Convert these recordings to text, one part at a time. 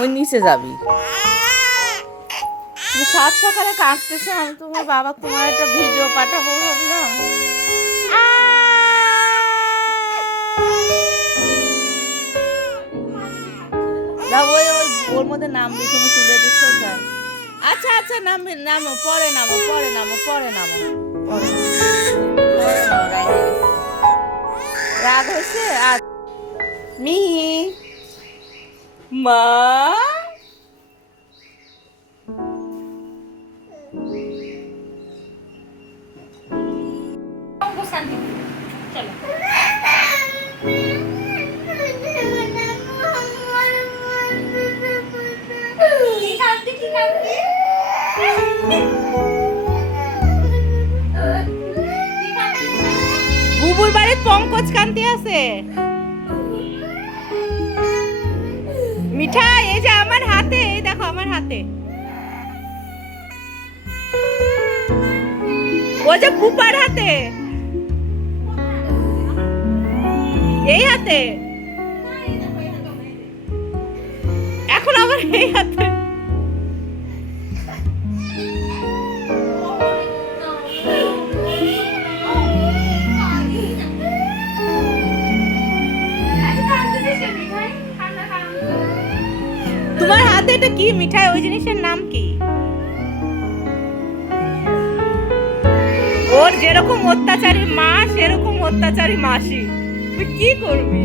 ওই নিচে যাবি। সাত সকালে কাঁদতেছে, আমি তোমার বাবা তোমার একটা ভিডিও পাঠাবো ভাবলাম। ওই ওই ওর মধ্যে নামবি, তুমি তুলে দিচ্ছ তাই। আচ্ছা আচ্ছা নামবি, নামো পরে নামো পরে নামো পরে নামো পরে নামো। রাগ হয়েছে আর মিহি মা বুবুর বাড়ির পঙ্কজ কান্তি আছে। মিঠাই এই যে আমার হাতে, এই দেখো আমার হাতে। ও যে ফুপার হাতে, এই হাতে, এখন আবার এই হাতে। তোমার হাতে এটা কি মিঠাই? ওই জিনিসের নাম কি? ওর যেরকম অত্যাচারী মা সেরকম অত্যাচারী মাসি। তুই কি করবি?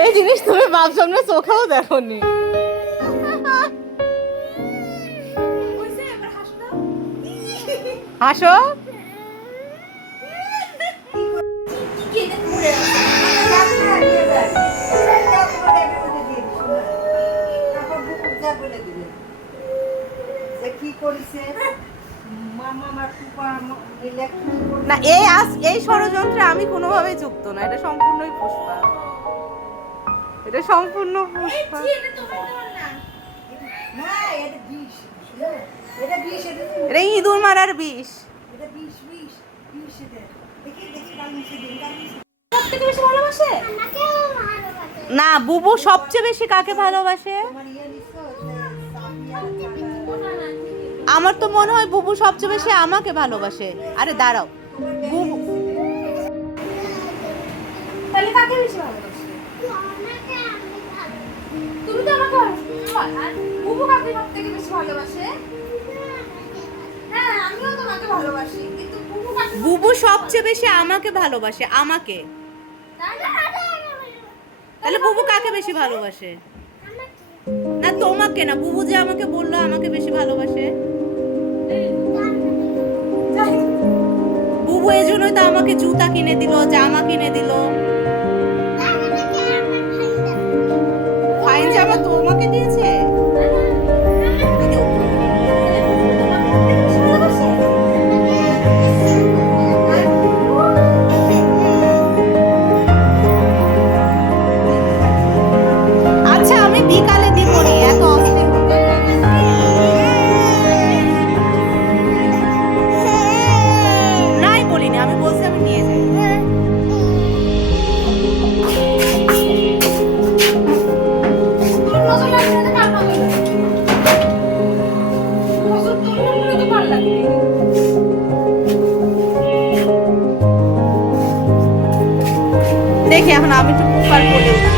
এই জিনিস তুমি বাপ সামনে চোখেও দেখোনি। হাসো। না এই ষড়যন্ত্রে আমি কোনোভাবেই যুক্ত না, এটা সম্পূর্ণই পুষ্পা, এটা সম্পূর্ণ পুষ্পা। এটা ইঁদুর মারার বিষ। না বুবু সবচেয়ে বেশি কাকে ভালোবাসে? আমার তো মনে হয় বুবু সবচেয়ে বেশি আমাকে ভালোবাসে। আরে দাঁড়াও, বুবু তাহলে কাকে বেশি ভালোবাসে? তুমি তো আমাকে বুবু কাকে সবথেকে বেশি ভালোবাসে? হ্যাঁ আমিও তোমাকে ভালোবাসি, কিন্তু বুবু সবচেয়ে বেশি আমাকে ভালোবাসে, আমাকে। তাহলে বুবু কাকে বেশি ভালোবাসে? না তোমাকে না, বুবু যে আমাকে বললো আমাকে বেশি ভালোবাসে। বুবু এই জন্যই তো আমাকে জুতা কিনে দিল, জামা কিনে দিল। ফাইন জামা তোমাকে দিয়েছে? আচ্ছা আমি বিকালে দিব নি, এত অস্থির নাই বলিনি, আমি বলছি আমি নিয়ে যাই। দেখি এখন আমি একটু কুপার করে উঠি।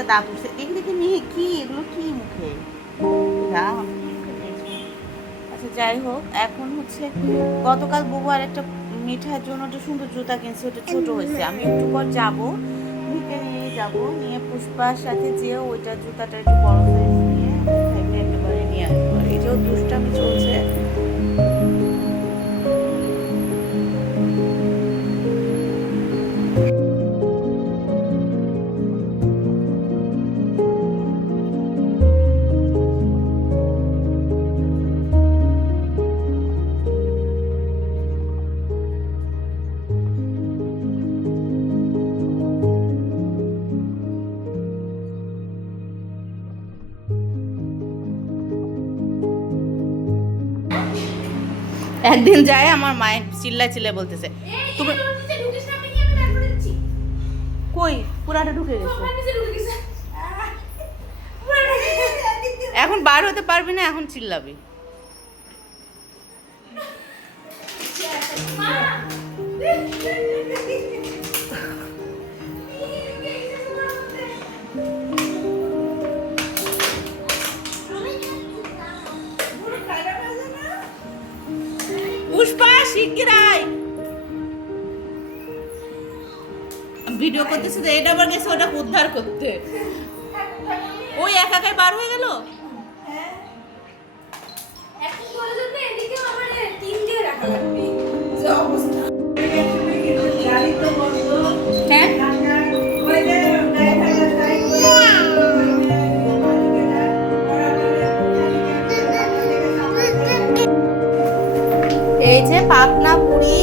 একটা দাঁত উঠছে। এগুলো কি মেয়ে কি, এগুলো কি মুখে? রাম। আচ্ছা যাই হোক, এখন হচ্ছে গতকাল বুবু আর একটা মিঠার জন্য একটা সুন্দর জুতা কিনছে, ওটা ছোট হয়েছে। আমি একটু পর যাবো, মিকে নিয়ে যাবো, নিয়ে পুষ্পার সাথে যেয়ে ওইটা জুতাটা একটু বড় সাইজ নিয়ে সাইডে একেবারে নিয়ে আসবো। আর এই যে ওর দুষ্টামি চলছে। একদিন যায় আমার মায়ের চিল্লায় বলতেছে, তুমি ঢুকিস না, আমি কি আমি বের করে দিচ্ছি। কই পুরাটা ঢুকে গেছে, সোফার নিচে ঢুকে গেছে। পুরো ঢুকে গেছে। এখন বার হতে পারবি না, এখন চিল্লাবি। মা পুষ্পা শিগগিরাই ভিডিও করতেছে, তো এটা আবার গেছে ওটা উদ্ধার করতে, ওই একাই বার হয়ে গেল। এখন বলে যেতে এদিকেও আমার টিন দিয়ে রাখা লাগবে। যে অবস্থা। হ্যাঁ এই যে পাকনা পুরি